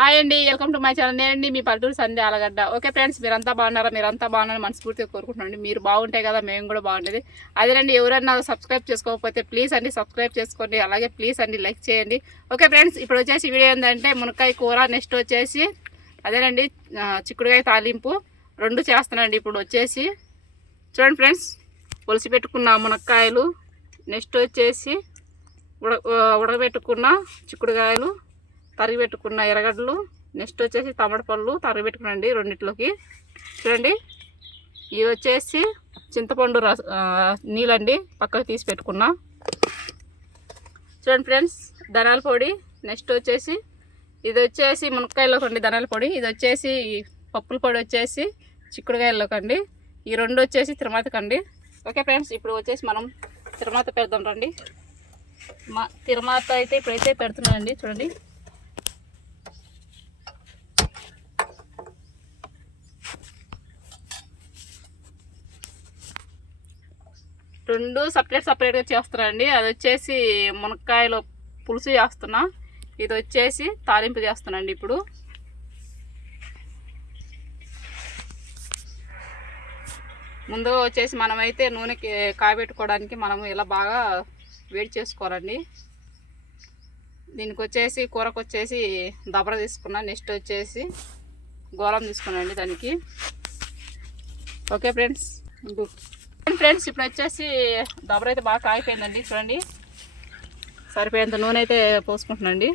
Hi అండి welcome to my channel నేనండి మీ పల్లెటూరు సంధ్య ఆలగడ్డ. ఓకే ఫ్రెండ్స్ మీరంతా బాగున్నారా? మీరంతా బాగున్నారని మనస్ఫూర్తిగా కోరుకుంటున్నాండి మీరు బాగుంటే కదా మేము కూడా బాగుండేది. అదేనండి ఎవరైనా సబ్స్క్రైబ్ చేసుకోకపోతే ప్లీజ్ అండి సబ్స్క్రైబ్ చేసుకోండి. అలాగే ప్లీజ్ అండి లైక్ చేయండి. ఓకే ఫ్రెండ్స్ ఇప్పుడు వచ్చేసి వీడియో ఏంటంటే మునక్కాయ కూర నెక్స్ట్ వచ్చేసి అదేనండి చిక్కుడుకాయ తాలింపు రెండు చేస్తానండి ఇప్పుడు వచ్చేసి చూడండి ఫ్రెండ్స్ పులిసి పెట్టుకున్న మునక్కాయలు నెక్స్ట్ వచ్చేసి ఉడ ఉడకబెట్టుకున్న చిక్కుడుకాయలు తరిగిపెట్టుకున్న ఎర్రగడ్డలు. నెక్స్ట్ వచ్చేసి టమాటా పళ్ళు తరిగి రెండిట్లోకి. చూడండి ఇవి వచ్చేసి చింతపండు రస నీళ్ళండి పక్కకు తీసి పెట్టుకున్నా. చూడండి ఫ్రెండ్స్ ధనాల పొడి. నెక్స్ట్ వచ్చేసి ఇది వచ్చేసి మునక్కాయలోకి అండి ధనాల పొడి. ఇది వచ్చేసి పప్పుల పొడి వచ్చేసి చిక్కుడుకాయల్లోకి అండి. ఈ రెండు వచ్చేసి తిరుమతకండి ఓకే ఫ్రెండ్స్ ఇప్పుడు వచ్చేసి మనం తిరుమత పెడదాం రండి. మా తిరుమత అయితే ఇప్పుడైతే పెడుతున్నానండి చూడండి. రెండు సపరేట్ సపరేట్గా చేస్తున్నానండి అది వచ్చేసి మునక్కాయలు పులుసు చేస్తున్నా. ఇది వచ్చేసి తాలింపు చేస్తున్నాండి ఇప్పుడు. ముందుగా వచ్చేసి మనమైతే నూనెకి కాయబెట్టుకోవడానికి మనం ఇలా బాగా వేడి చేసుకోవాలండి. దీనికి వచ్చేసి కూరకు వచ్చేసి దబర తీసుకున్నా. నెక్స్ట్ వచ్చేసి గోళం తీసుకున్నాండి దానికి. Okay friends. ఫ్రెండ్స్ ఇప్పుడు వచ్చేసి దబర అయితే బాగా కాగిపోయిందండి చూడండి. సరిపోయేంత నూనె అయితే పోసుకుంటున్నాండి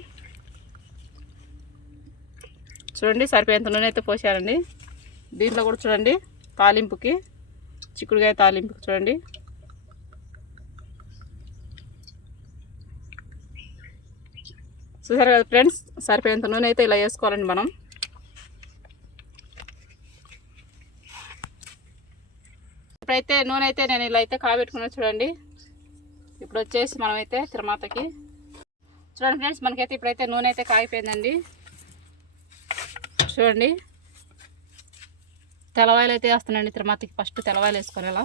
చూడండి సరిపోయేంత నూనె అయితే పోసారండి దీంట్లో కూడా చూడండి తాలింపుకి చిక్కుడుకాయ తాలింపుకి చూడండి. చూసారు కదా ఫ్రెండ్స్ సరిపోయేంత నూనె అయితే ఇలా వేసుకోవాలండి మనం. ఇప్పుడైతే నూనె అయితే నేను ఇలా అయితే కాబెట్టుకున్నా చూడండి. ఇప్పుడు వచ్చేసి మనమైతే తిరుమాతకి. చూడండి ఫ్రెండ్స్ మనకైతే ఇప్పుడైతే నూనె అయితే కాగిపోయిందండి. చూడండి. తెల్లవాయలు అయితే వేస్తానండి తిరుమాతకి. ఫస్ట్ తెల్లవాయలు వేసుకొని ఇలా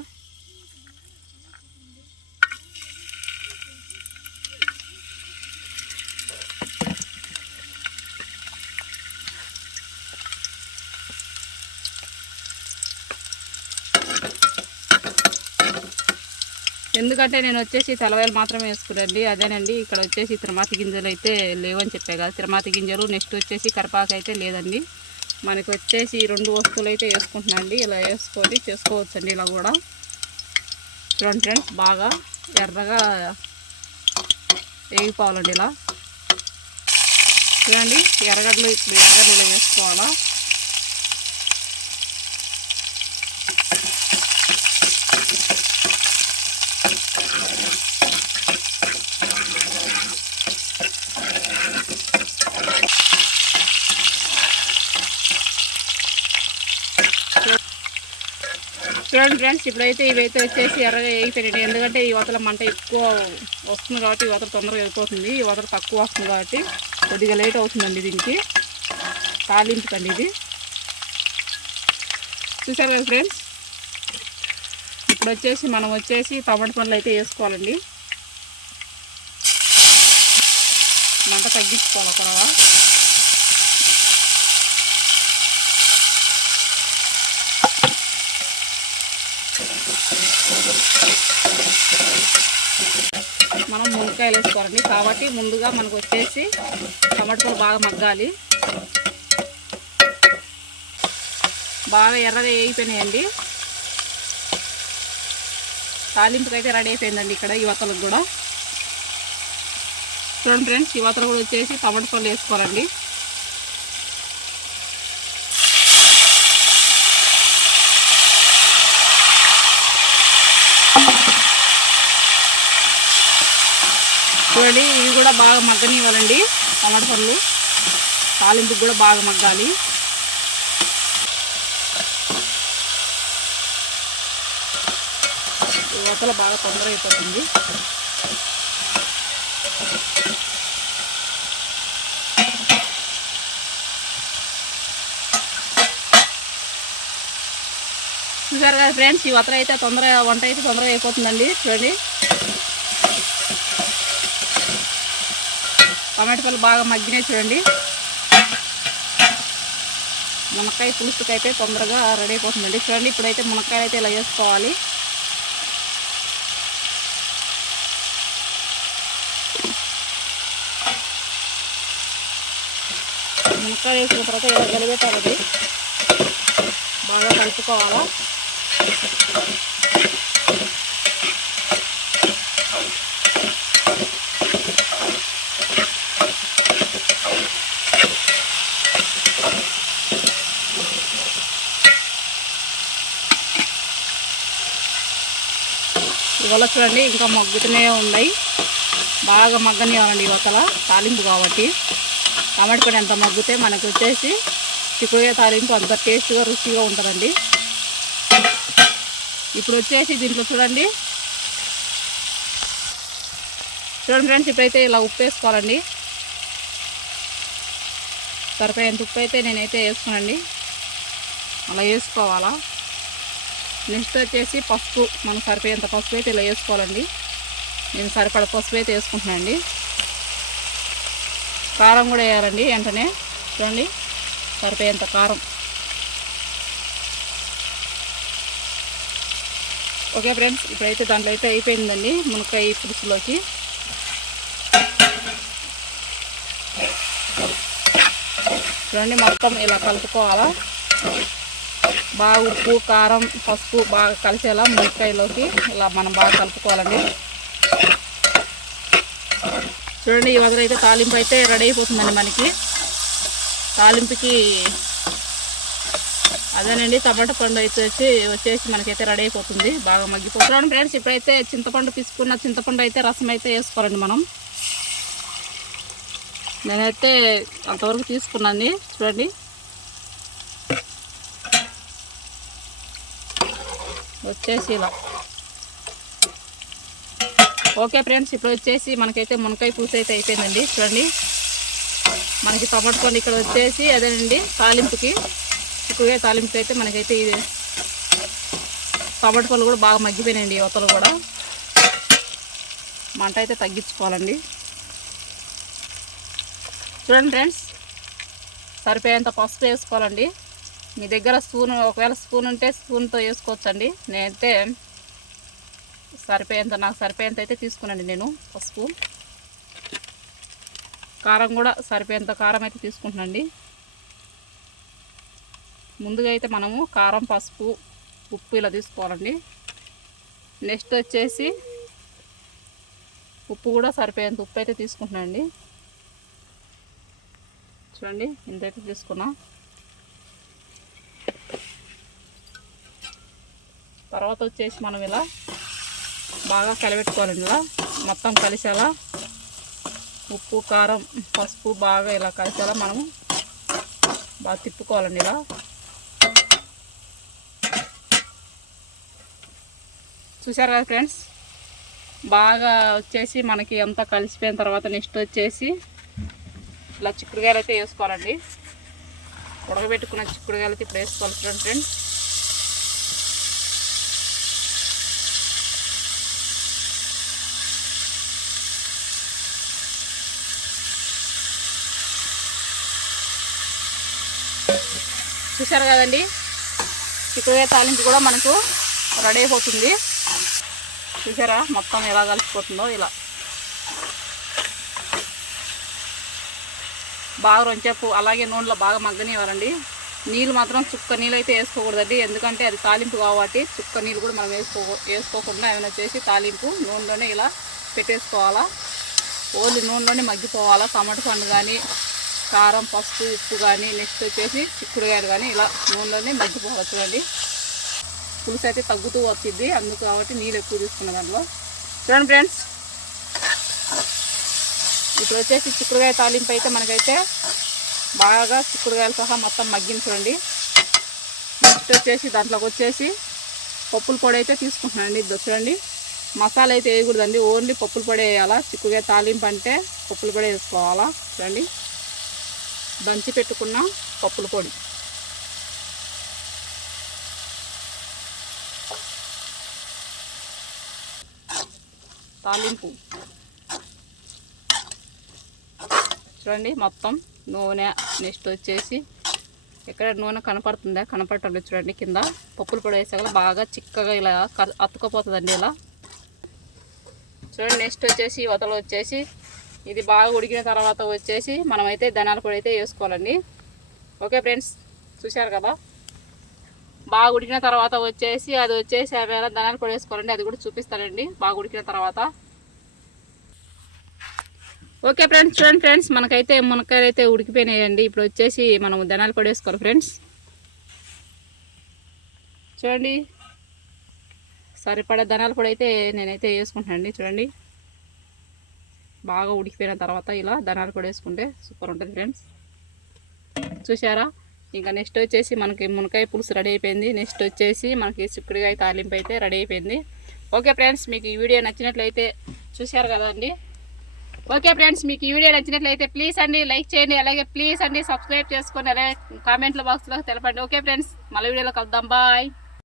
ఎందుకంటే నేను వచ్చేసి తెల్లవాయలు మాత్రమే వేసుకురండి అదేనండి ఇక్కడ వచ్చేసి తిరుమాతి గింజలు అయితే లేవని చెప్పే కదా. తిరుమాతి గింజలు నెక్స్ట్ వచ్చేసి కరపాకు అయితే లేదండి. మనకి వచ్చేసి ఈ రెండు వస్తువులు అయితే వేసుకుంటున్నాండి ఇలా వేసుకొని చేసుకోవచ్చండి ఇలా కూడా. చూడండి ఫ్రెండ్స్ బాగా ఎర్రగా వేగిపోవాలండి ఇలా. చూడండి ఎర్రగడ్డలు ఇప్పుడు ఎర్రగడ్డలు వేసుకోవాలా చూడండి ఫ్రెండ్స్ ఇప్పుడైతే ఇవైతే వచ్చేసి ఎర్రగా వేగిపోయినాయి ఎందుకంటే ఈ వతల మంట ఎక్కువ వస్తుంది కాబట్టి ఈ వతల తొందరగా వెళ్ళిపోతుంది. ఈ వతల తక్కువ వస్తుంది కాబట్టి కొద్దిగా లేట్ అవుతుందండి దీనికి. తాలింపుకండి ఇది. చూసారు కదా ఫ్రెండ్స్? ఇప్పుడు వచ్చేసి మనం వచ్చేసి టమాటా పండ్లు అయితే వేసుకోవాలండి. మంట తగ్గించుకోవాలి తర్వాత మనం మునక్కాయలు వేసుకోవాలండి. కాబట్టి ముందుగా మనకు వచ్చేసి టమాటాలు బాగా మగ్గాలి. బాగా ఎర్రగా వేగిపోయినాయండి. తాలింపుకి అయితే రెడీ అయిపోయిందండి ఇక్కడ యువతలకు కూడా. చూడండి ఫ్రెండ్స్ యువతలు కూడా వచ్చేసి టమాటా పళ్ళు వేసుకోవాలండి చూడండి ఇవి కూడా బాగా మగ్గనివ్వాలండి టమాటా పళ్ళు తాలింపుకి కూడా బాగా మగ్గాలి. ఈ బాగా తొందర అయిపోతుంది చూసారు కదా ఫ్రెండ్స్ ఈ వతల అయితే తొందరగా వంట అయితే తొందరగా అయిపోతుందండి. చూడండి. టమాటా పళ్ళు బాగా మగ్గినాయి చూడండి. మునక్కాయ పులుసుకి అయితే తొందరగా రెడీ అయిపోతుందండి. చూడండి ఇప్పుడైతే మునక్కాయలు అయితే ఇలా వేసుకోవాలి. మునక్కాయ వేసిన తర్వాత ఇలా గలిపెట్టాలి బాగా కలుపుకోవాలా. ఇవాళ చూడండి ఇంకా మగ్గుతూనే ఉన్నాయి. బాగా మగ్గనివ్వాలండి ఇవతల తాలింపు కాబట్టి. టమాటా కూడా ఎంత మగ్గితే మనకు వచ్చేసి చిక్కుడుగా తాలింపు అంత టేస్ట్గా రుచిగా ఉంటుందండి. ఇప్పుడు వచ్చేసి దీంట్లో చూడండి. చూడండి ఫ్రెండ్స్ ఇప్పుడైతే ఇలా ఉప్పు వేసుకోవాలండి. సరిపోయేంత ఉప్పు అయితే నేనైతే వేసుకోనండి. అలా వేసుకోవాలా? నెక్స్ట్ వచ్చేసి పసుపు. మనకు సరిపోయేంత పసుపు అయితే ఇలా వేసుకోవాలండి. నేను సరిపడ పసుపు అయితే వేసుకుంటున్నాను అండి. కారం కూడా వేయాలండి వెంటనే. చూడండి సరిపోయేంత కారం. ఓకే ఫ్రెండ్స్ ఇప్పుడైతే దాంట్లో అయితే అయిపోయిందండి మునక్కాయ పులుసులోకి. చూడండి మొత్తం ఇలా కలుపుకోవాలా? బాగా ఉప్పు కారం పసుపు బాగా కలిసేలా మునక్కాయలోకి ఇలా మనం బాగా కలుపుకోవాలండి. చూడండి ఈ వదిలి అయితే తాలింపు అయితే రెడీ అయిపోతుందండి మనకి. తాలింపుకి అదేనండి టమాటా పండు అయితే వచ్చి వచ్చేసి మనకైతే రెడీ అయిపోతుంది. బాగా మగ్గిపోతుంది. ఫ్రెండ్స్ ఇప్పుడైతే చింతపండు పిసుకున్న చింతపండు అయితే రసం అయితే వేసుకోవాలండి మనం. నేనైతే అంతవరకు తీసుకున్నాను చూడండి వచ్చేసి ఇలా. ఓకే ఫ్రెండ్స్ ఇప్పుడు వచ్చేసి మనకైతే మునకాయ పులుసు అయితే అయిపోయిందండి. చూడండి. మనకి టమాటో ఇక్కడ వచ్చేసి అదేనండి తాలింపుకి. ఎక్కువగా తాలింపుకి అయితే మనకైతే ఇది టమాటో పళ్ళు కూడా బాగా మగ్గిపోయినాయండి యువతలు కూడా. మంట అయితే తగ్గించుకోవాలండి. చూడండి ఫ్రెండ్స్ సరిపోయేంత పసుపు వేసుకోవాలండి. మీ దగ్గర స్పూన్ ఒకవేళ స్పూన్ ఉంటే స్పూన్తో వేసుకోవచ్చండి. నేనైతే సరిపోయేంత నాకు సరిపోయేంత అయితే తీసుకున్నాను నేను పసుపు. కారం కూడా సరిపోయేంత కారం అయితే తీసుకుంటున్నాండి ముందుగా అయితే మనము కారం పసుపు ఉప్పు ఇలా తీసుకోవాలండి. నెక్స్ట్ వచ్చేసి ఉప్పు కూడా సరిపోయేంత ఉప్పు అయితే తీసుకుంటున్నాండి చూడండి ఇంతైతే తీసుకున్నా. తర్వాత వచ్చేసి మనం ఇలా బాగా కలబెట్టుకోవాలండి ఇలా మొత్తం కలిసేలా ఉప్పు కారం పసుపు బాగా ఇలా కలిసేలా మనము బాగా తిప్పుకోవాలండి ఇలా. చూసారు కదా ఫ్రెండ్స్? బాగా వచ్చేసి మనకి అంతా కలిసిపోయిన తర్వాత నెక్స్ట్ వచ్చేసి ఇలా చిక్కుడుకాయలు అయితే వేసుకోవాలండి. ఉడకబెట్టుకున్న చిక్కుడుకాయలు అయితే ఇప్పుడు వేసుకోవాలి ఫ్రెండ్ ఫ్రెండ్స్. చూసారు కదండి? చిక్కుడుకాయ తాలింపు కూడా మనకు రెడీ అయిపోతుంది. చూసారా మొత్తం ఎలా కలిసిపోతుందో ఇలా. బాగా రొంచేపు అలాగే నూనెలో బాగా మగ్గనివ్వాలండి. నీళ్ళు మాత్రం చుక్క నీళ్ళు అయితే వేసుకోకూడదండి. ఎందుకంటే అది తాలింపు కాబట్టి చుక్క నీళ్ళు కూడా మనం వేసుకో వేసుకోకుండా ఏమైనా చేసి తాలింపు నూనెలోనే ఇలా పెట్టేసుకోవాలా. ఓన్లీ నూనెలోనే మగ్గిపోవాలా. టమాటో పండు కానీ కారం పసుపు ఉప్పు కానీ నెక్స్ట్ వచ్చేసి చిక్కుడుకాయలు కానీ ఇలా నూనెలోనే మగ్గిపోవచ్చు అండి పులుసు అయితే తగ్గుతూ వస్తుంది అందుకు కాబట్టి నీళ్ళు ఎక్కువ తీసుకున్న దాంట్లో. చూడండి ఫ్రెండ్స్. ఇప్పుడు వచ్చేసి చిక్కుడుకాయ తాలింపు అయితే మనకైతే బాగా చిక్కుడుకాయలు సహా మొత్తం మగ్గింది చూడండి. నెక్స్ట్ వచ్చేసి దాంట్లోకి వచ్చేసి పప్పుల పొడి అయితే తీసుకుంటున్నానండి ఇది చూడండి. మసాలా అయితే వేయకూడదండి. ఓన్లీ పప్పుల పొడి వేయాలా? చిక్కుడుకాయ తాలింపు అంటే పప్పుల పొడి వేసుకోవాలా? చూడండి. దంచి పెట్టుకున్న పప్పుల పొడి. తాలింపు. చూడండి మొత్తం నూనె నెక్స్ట్ వచ్చేసి ఎక్కడ నూనె కనపడుతుందా? కనపడటం చూడండి కింద పప్పులు పొడి వేసాక బాగా చిక్కగా ఇలా అతుకపోతుందండి ఇలా. చూడండి నెక్స్ట్ వచ్చేసి వతలు వచ్చేసి ఇది బాగా ఉడికిన తర్వాత వచ్చేసి మనమైతే ధనాల పొడి అయితే వేసుకోవాలండి. ఓకే ఫ్రెండ్స్ చూశారు కదా? బాగా ఉడికిన తర్వాత వచ్చేసి అది వచ్చేసి ఏమైనా ధనాల పొడి వేసుకోవాలండి. అది కూడా చూపిస్తానండి బాగా ఉడికిన తర్వాత. ఓకే ఫ్రెండ్స్ చూడండి ఫ్రెండ్స్ మనకైతే మునక్కాయలు అయితే ఉడికిపోయినాయండి. ఇప్పుడు వచ్చేసి మనం ధనాలు పొడి వేసుకోవాలి ఫ్రెండ్స్. చూడండి సరిపడా ధనాలు పొడి అయితే నేనైతే వేసుకుంటానండి చూడండి. బాగా ఉడికిపోయిన తర్వాత ఇలా ధనాలు కూడా వేసుకుంటే సూపర్ ఉంటుంది ఫ్రెండ్స్. చూసారా ఇంకా నెక్స్ట్ వచ్చేసి మనకి మునకాయ పులుసు రెడీ అయిపోయింది. నెక్స్ట్ వచ్చేసి మనకి చిక్కుడుకాయ తాలింపు అయితే రెడీ అయిపోయింది. ఓకే ఫ్రెండ్స్ మీకు ఈ వీడియో నచ్చినట్లయితే చూశారు కదండి ఓకే ఫ్రెండ్స్ మీకు ఈ వీడియో నచ్చినట్లయితే ప్లీజ్ అండి లైక్ చేయండి. అలాగే ప్లీజ్ అండి సబ్స్క్రైబ్ చేసుకొని అలాగే కామెంట్ల బాక్స్లో తెలపండి. ఓకే ఫ్రెండ్స్ మళ్ళీ వీడియోలో కలుద్దాం. బాయ్.